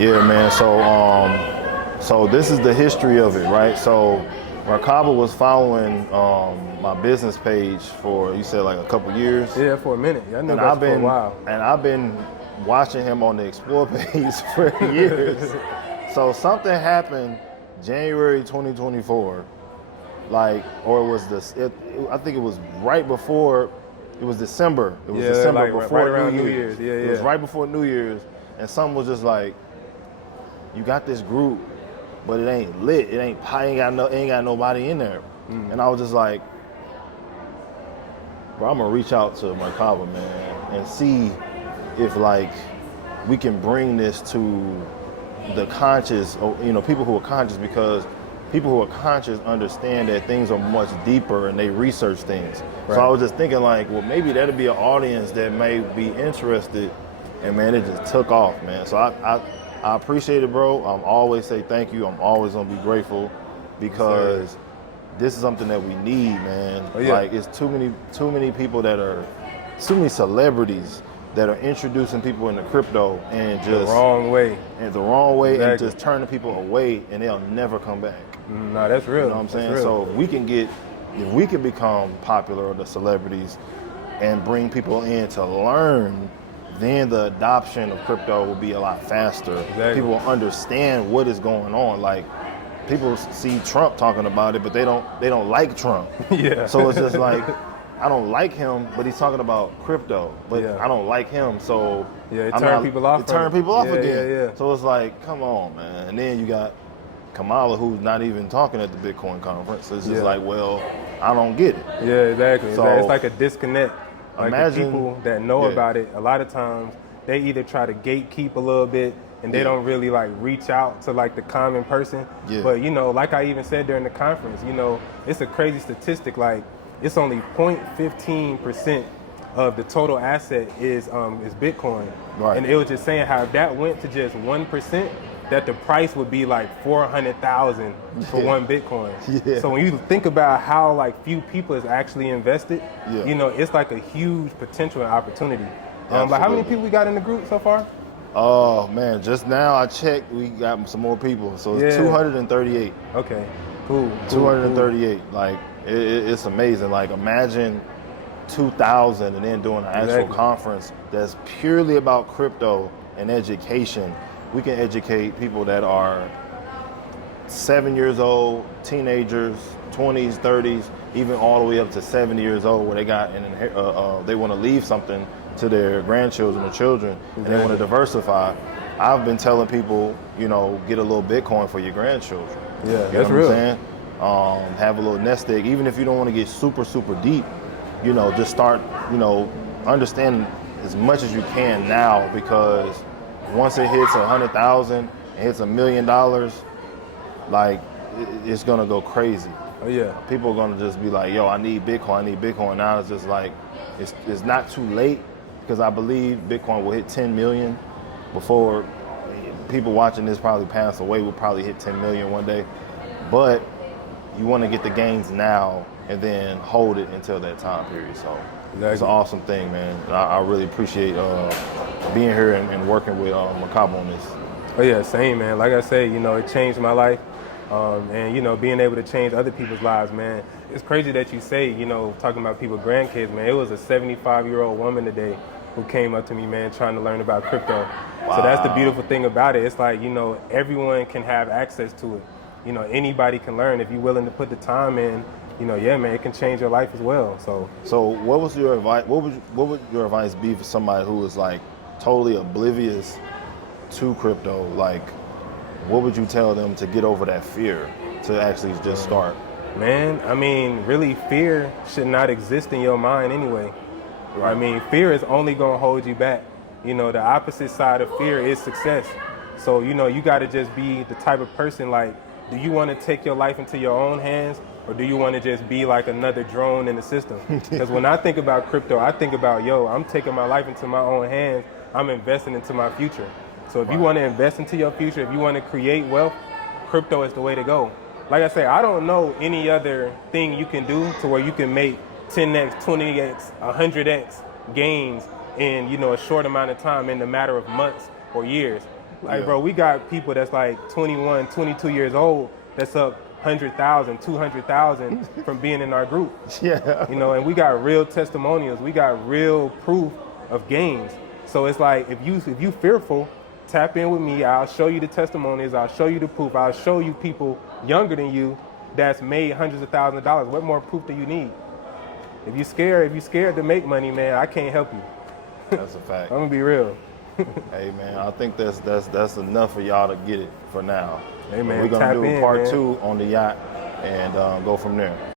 Yeah, man. So this is the history of it, right? So Merkabah was following my business page for, you said, like a couple years. Yeah, for a minute. Yeah, I know And that for a while. And I've been watching him on the Explore page for years. So something happened January 2024, like, or it was this. I think it was right before. It was December. It was December like before right around New Year's. Yeah, It was right before New Year's, and something was just like, you got this group, but it ain't lit. It ain't ain't got nobody in there. And I was just like, bro, I'm gonna reach out to Merkabah, man, and see if like we can bring this to the conscious, people who are conscious, because people who are conscious understand that things are much deeper and they research things. Right. So I was just thinking like, well, maybe that'd be an audience that may be interested, and man, it just took off, man. So I appreciate it, bro. I'm always say thank you. I'm always gonna be grateful, because this is something that we need, man. Oh, yeah. Like, it's too many people too many celebrities that are introducing people into crypto and just the wrong way. Exactly. And just turning people away, and they'll never come back. No, that's real. You know what I'm saying? So if we can become popular, or the celebrities, and bring people in to learn, then the adoption of crypto will be a lot faster. Exactly. People will understand what is going on. Like, people see Trump talking about it, but they don't like Trump. Yeah. So it's just like, I don't like him, but he's talking about crypto. But I don't like him, so it turned people off. It turned people off again. Yeah. So it's like, come on, man. And then you got Kamala, who's not even talking at the Bitcoin conference. It's just like, well, I don't get it. Yeah, exactly. So it's like a disconnect. Like, imagine the people that know about it, a lot of times they either try to gatekeep a little bit, and they don't really like reach out to like the common person. Yeah. But like I even said during the conference, it's a crazy statistic. Like, it's only 0.15% of the total asset is Bitcoin. Right. And it was just saying how if that went to just 1%, that the price would be like 400,000 for one Bitcoin. Yeah. So when you think about how like few people is actually invested, it's like a huge potential and opportunity. Like, how many people we got in the group so far? Oh man, just now I checked, we got some more people. So it's 238. Okay, cool. 238. Cool. Like, it's amazing. Like, imagine 2,000 and then doing an actual conference that's purely about crypto and education. We can educate people that are 7 years old, teenagers, 20s, 30s, even all the way up to 70 years old, where they got they want to leave something to their grandchildren or children, and they want to diversify. I've been telling people, get a little Bitcoin for your grandchildren. Yeah, that's real. What I'm saying? Have a little nest egg, even if you don't want to get super, super deep. Just start, understanding as much as you can now, because once it hits 100,000, it hits $1 million, like, it's gonna go crazy. Oh yeah. People are gonna just be like, yo, I need Bitcoin. Now it's just like, it's not too late, because I believe Bitcoin will hit 10 million before people watching this probably pass away. Will probably hit 10 million one day. But you want to get the gains now and then hold it until that time period. So it's an awesome thing, man. I really appreciate being here and working with Merkabah on this. Oh yeah, same, man. Like I say, it changed my life. And, being able to change other people's lives, man. It's crazy that you say, talking about people's grandkids, man. It was a 75-year-old woman today who came up to me, man, trying to learn about crypto. Wow. So that's the beautiful thing about it. It's like, everyone can have access to it. Anybody can learn if you're willing to put the time in. Man, it can change your life as well. So what was your advice? What would your advice be for somebody who is like totally oblivious to crypto? Like, what would you tell them to get over that fear to actually just start? Man, I mean, really, fear should not exist in your mind anyway. Right. I mean, fear is only going to hold you back. The opposite side of fear is success. So, you got to just be the type of person, like, do you want to take your life into your own hands, or do you want to just be like another drone in the system? Because when I think about crypto, I think about, I'm taking my life into my own hands. I'm investing into my future. So if you want to invest into your future, if you want to create wealth, crypto is the way to go. Like I say, I don't know any other thing you can do to where you can make 10x, 20x, 100x gains in, a short amount of time, in a matter of months or years. Like, Yeah. bro, we got people that's like 21, 22 years old that's up 100,000, 200,000 from being in our group. Yeah. You know, and we got real testimonials. We got real proof of gains. So it's like, if you fearful, tap in with me. I'll show you the testimonies. I'll show you the proof. I'll show you people younger than you that's made hundreds of thousands of dollars. What more proof do you need? If you scared to make money, man, I can't help you. That's a fact. I'm gonna be real. Hey man, I think that's enough for y'all to get it for now. Hey, man, We're gonna tap do in, part man. 2 on the yacht and go from there.